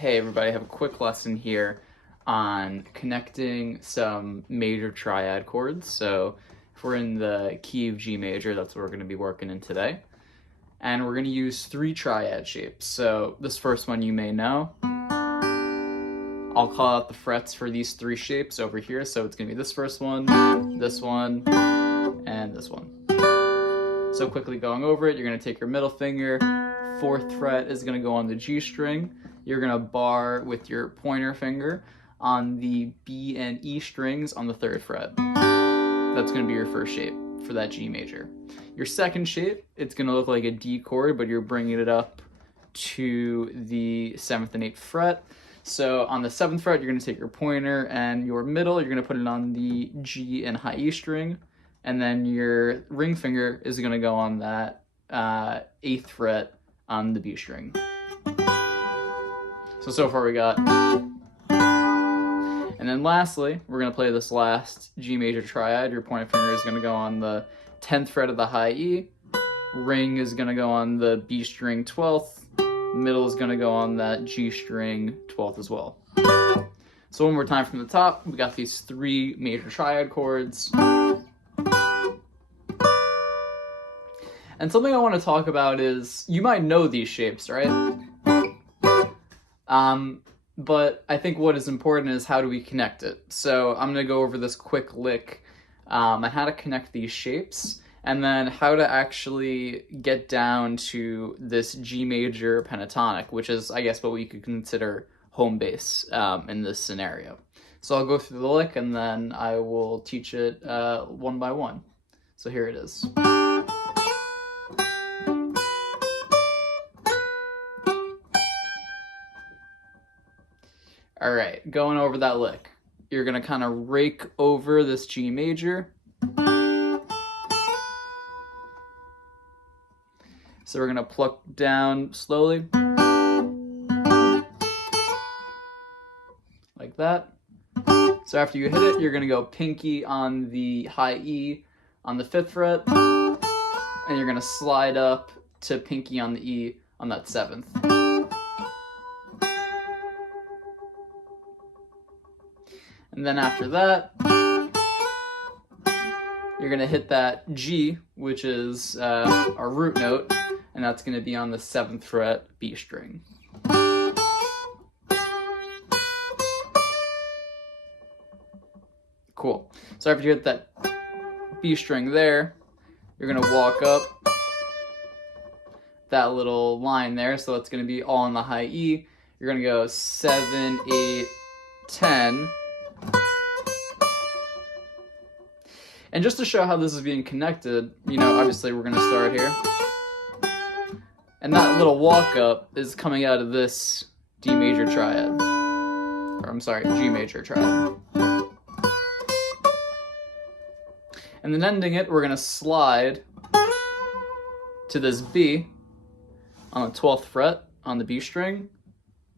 Hey everybody, I have a quick lesson here on connecting some major triad chords. So if we're in the key of G major, that's what we're going to be working in today. And we're going to use 3 triad shapes. So this first one you may know. I'll call out the frets for these 3 shapes over here. So it's going to be this first one, and this one. So quickly going over it, you're going to take your middle finger, 4th fret is going to go on the G string. You're going to bar with your pointer finger on the B and E strings on the 3rd fret. That's going to be your first shape for that G major. Your second shape, it's going to look like a D chord, but you're bringing it up to the 7th and 8th fret. So on the 7th fret, you're going to take your pointer and your middle, you're going to put it on the G and high E string. And then your ring finger is going to go on that 8th fret on the B string. So far we got. And then lastly, we're going to play this last G major triad. Your pointer finger is going to go on the 10th fret of the high E. Ring is going to go on the B string 12th. Middle is going to go on that G string 12th as well. So one more time from the top, we got these 3 major triad chords. And something I want to talk about is, you might know these shapes, right? But I think what is important is how do we connect it. So I'm going to go over this quick lick on how to connect these shapes, and then how to actually get down to this G major pentatonic, which is, I guess, what we could consider home base in this scenario. So I'll go through the lick, and then I will teach it one by one. So here it is. All right, going over that lick. You're gonna kind of rake over this G major. So we're gonna pluck down slowly. Like that. So after you hit it, you're gonna go pinky on the high E on the 5th fret, and you're gonna slide up to pinky on the E on that 7th. And then after that, you're gonna hit that G, which is our root note, and that's gonna be on the 7th fret B string. Cool. So after you hit that B string there, you're gonna walk up that little line there, so it's gonna be all on the high E. You're gonna go 7, 8, 10. And just to show how this is being connected, obviously we're going to start here. And that little walk up is coming out of this D major triad. Or I'm sorry, G major triad. And then ending it, we're going to slide to this B on the 12th fret on the B string.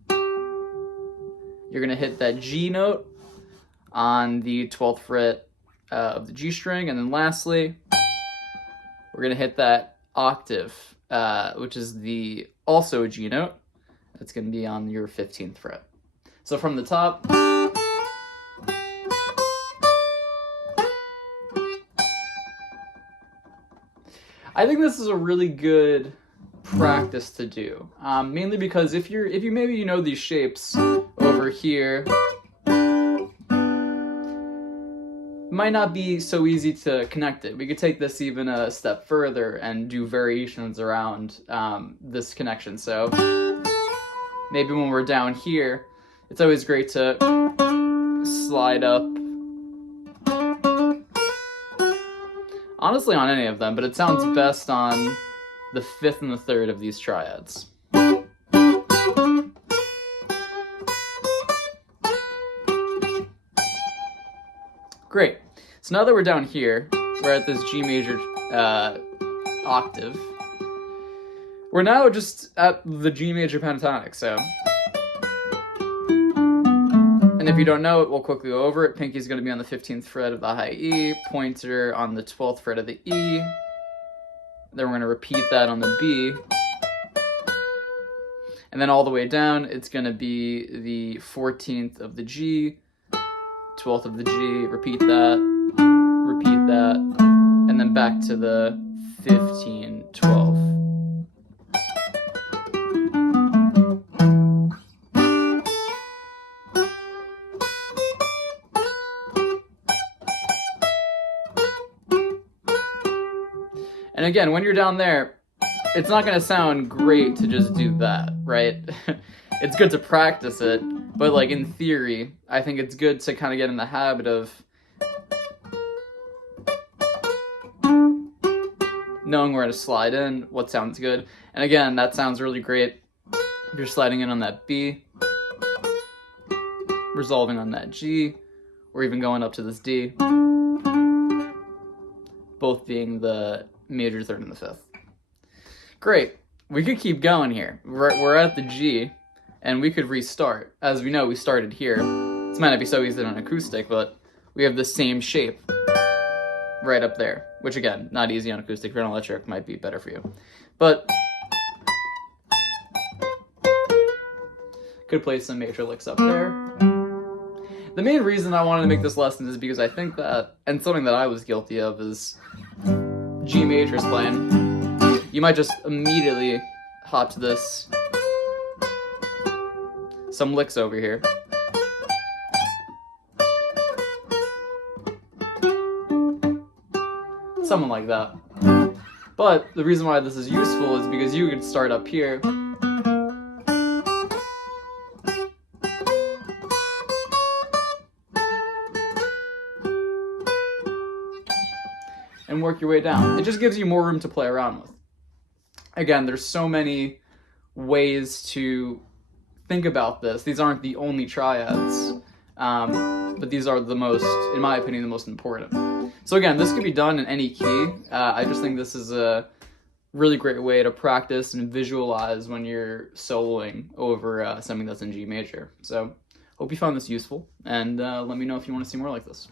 You're going to hit that G note on the 12th fret of the G string, and then lastly, we're going to hit that octave, which is also a G note. That's going to be on your 15th fret. So from the top, I think this is a really good practice to do, mainly because if you maybe know these shapes over here, might not be so easy to connect it. We could take this even a step further and do variations around this connection. So maybe when we're down here, it's always great to slide up. Honestly, on any of them, but it sounds best on the 5th and the 3rd of these triads. Great. So now that we're down here, we're at this G major octave. We're now just at the G major pentatonic, so. And if you don't know it, we'll quickly go over it. Pinky's going to be on the 15th fret of the high E, pointer on the 12th fret of the E. Then we're going to repeat that on the B. And then all the way down, it's going to be the 14th of the G, 12th of the G, repeat that, and then back to the 15, 12. And again, when you're down there, it's not going to sound great to just do that, right? It's good to practice it, but like in theory, I think it's good to kind of get in the habit of knowing where to slide in, what sounds good. And again, that sounds really great if you're sliding in on that B, resolving on that G, or even going up to this D, both being the major third and the fifth. Great. We could keep going here. We're at the G, and we could restart. As we know, we started here. This might not be so easy on acoustic, but we have the same shape right up there, which again, not easy on acoustic. If you're on electric, might be better for you. But could play some major licks up there. The main reason I wanted to make this lesson is because I think that, and something that I was guilty of, is G majors playing. You might just immediately hop to this, some licks over here. Something like that. But the reason why this is useful is because you could start up here and work your way down. It just gives you more room to play around with. Again, there's so many ways to think about this. These aren't the only triads, but these are the most, in my opinion, the most important. So again, this could be done in any key. I just think this is a really great way to practice and visualize when you're soloing over something that's in G major. So hope you found this useful, and let me know if you want to see more like this.